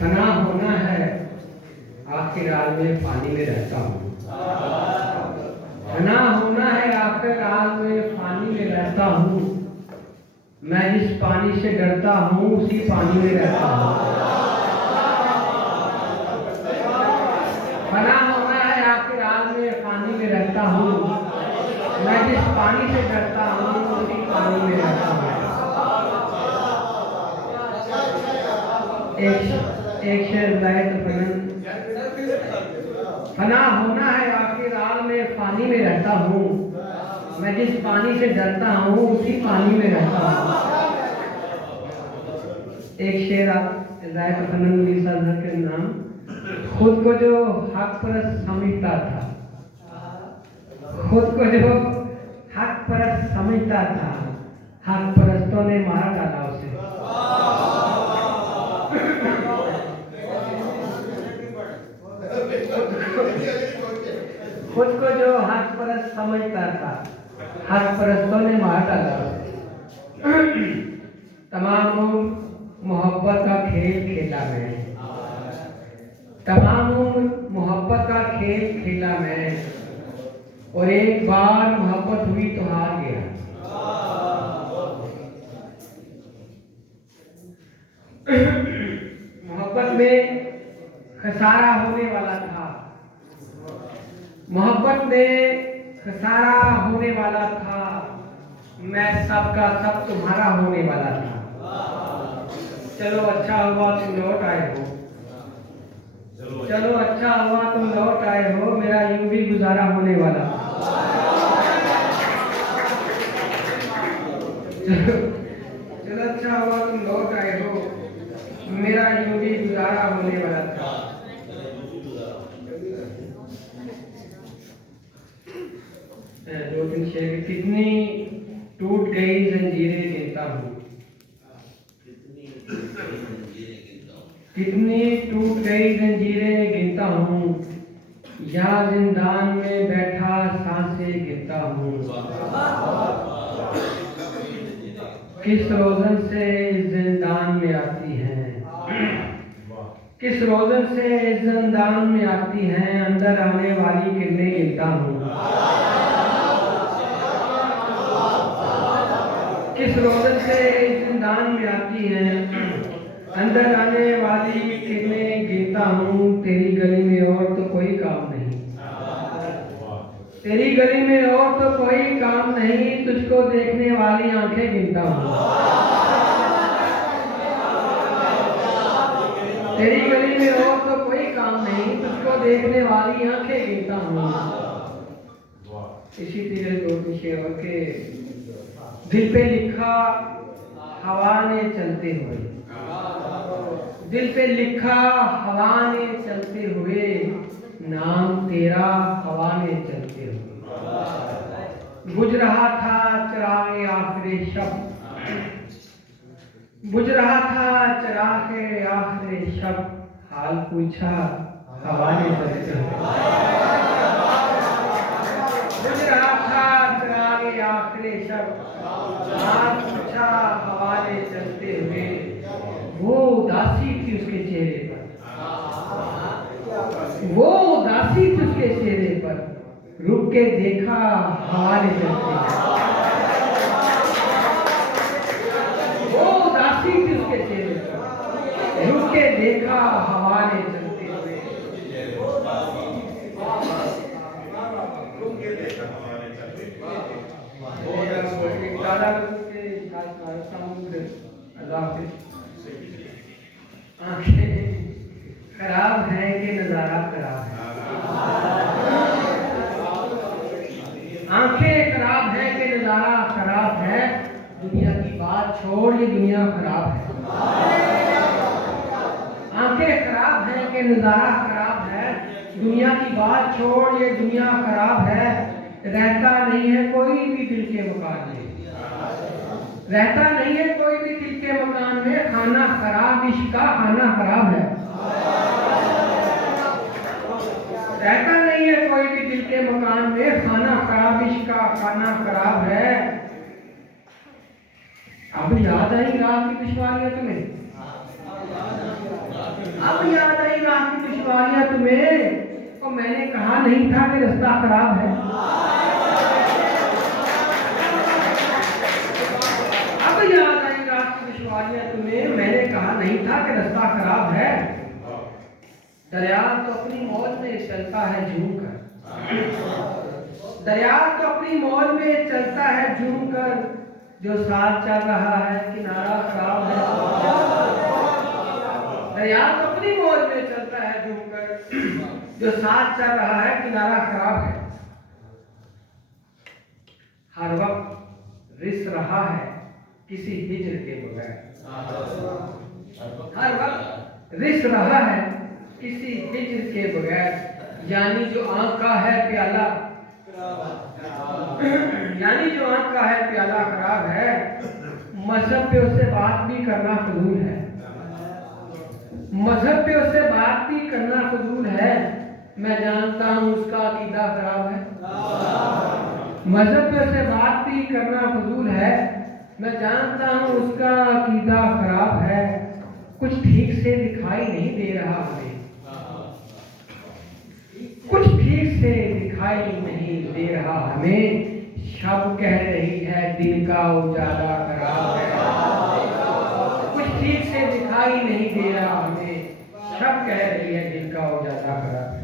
फना होना है आखिर हाल में पानी में रहता हूँ। फना होना है आखिर हाल में पानी में रहता हूँ। मैं जिस पानी से डरता हूँ उसी पानी में रहता हूँ। फना होना है आखिर हाल में पानी में रहता हूँ। मैं जिस पानी से डरता हूँ उसी पानी में रहता हूँ। एक शेर लाए तो फना होना है आखिर हाल में पानी में रहता हूँ। मैं जिस पानी से डरता हूँ उसी पानी में रहता हूँ। एक शेर लाए तो के नाम, खुद को जो हक परस्त समझता था, खुद को जो हक परस्त समझता था, हक परस्तों ने मारा डाला उसे। खुद को जो हक परस्त समझता था, हक परस्तों ने मार डाला उसे। तमाम मोहब्बत का खेल खेला मैं, तमाम मोहब्बत का खेल खेला मैं, और एक बार मोहब्बत हुई तो हार गया। मोहब्बत में खसारा होने वाला था, मोहब्बत में खसारा होने वाला था। मैं सबका सब तुम्हारा होने वाला था। चलो अच्छा हुआ तुम लौट आए हो, चलो अच्छा हुआ तुम लौट आए हो, मेरा यूं भी गुजारा होने वाला था। चलो अच्छा हुआ तुम लौट आए हो, मेरा यूं भी गुजारा होने वाला था। दो तीन शेर। कितनी टूट गई जंजीरें गिनता हूँ, कितनी टूट गई जंजीरें गिनता हूँ, या जिंदान में बैठा सांसें गिनता हूँ। किस रोजन से जिंदान में आती हैं, किस रोजन से जिंदान में आती हैं, अंदर आने वाली किरणें गिनता हूँ। किस रोजन से जिंदान में आती हैं, अंदर आने वाली किरणें गिनता हूँ। तेरी गली में और तो कोई काम नहीं, तेरी गली में और तो कोई काम नहीं, तुझको देखने वाली आंखें गिनता हूँ। तेरी गली में और तो कोई काम नहीं, तुझको देखने वाली आंखें गिनता हूँ। इसी तरह दो शेर के। दिल पे लिखा हवा ने चलते हुए, दिल पे लिखा हवा ने चलते हुए, नाम तेरा हवा ने चलते हुए। बुझ रहा था चिरागे आखिरी शब, बुझ रहा था चिरागे आखिरी शब, हाल पूछा हवा ने चलते हुए। बुझ रहा था चिरागे आखिरी शब, हाल पूछा हवा ने चलते हुए। वो उदासी थी उसके चेहरे पर, वो उदासी थी उसके चेहरे पर, रुक के देखा हवा ने चलते हुए। वो उदासी थी उसके चेहरे पर, रुक के देखा हवा ने चलते हुए। आंखें खराब है कि नजारा खराब है, आंखें खराब है कि नजारा खराब है, दुनिया की बात छोड़ ये दुनिया खराब है। आंखें खराब है कि नजारा खराब है, दुनिया की बात छोड़ ये दुनिया खराब है। रहता नहीं है कोई भी दिल के मकान में, रहता नहीं है कोई भी दिल के मकान में, खाना खराब इश्क का खाना खराब है। रहता नहीं है कोई भी दिल के मकान में, खाना खराब इश्क का खाना खराब है। अब याद आई रात की दुश्वारियां तुम्हें? अब याद आई रात की दुश्वारियां तुम्हें? और मैंने कहा नहीं था कि रास्ता खराब है। अब याद आई रात की दुश्वारियां तुम्हें? मैंने कहा नहीं था कि रास्ता खराब है। दरिया तो अपनी मौज में चलता है झूम कर, दरिया तो अपनी मौज में चलता है झूम कर, जो साथ चल रहा है किनारा खराब है। दरिया तो अपनी मौज में चलता है झूम कर, जो साथ चल रहा है किनारा खराब है। हर वक्त रिस रहा है किसी हिज्र के बगैर, हर वक्त रिस रहा है किसी हिज्र के बगैर। यानी जो आंख का है प्याला, यानी जो आंख का है प्याला खराब है। मजहब पे उससे बात भी करना फजूल है, मजहब पे उससे बात भी करना फजूल है। मैं जानता हूँ उसका अकीदा खराब है। मजहब पे उससे बात भी करना फजूल है। मैं जानता हूँ उसका अकीदा खराब है। कुछ ठीक से दिखाई नहीं दे रहा हमें, कुछ ठीक से दिखाई नहीं दे रहा हमें। शब कह रही है दिन का उजाला खराब है। कुछ ठीक से दिखाई नहीं दे रहा हमें, शब कह रही है दिन का उजाला खराब है।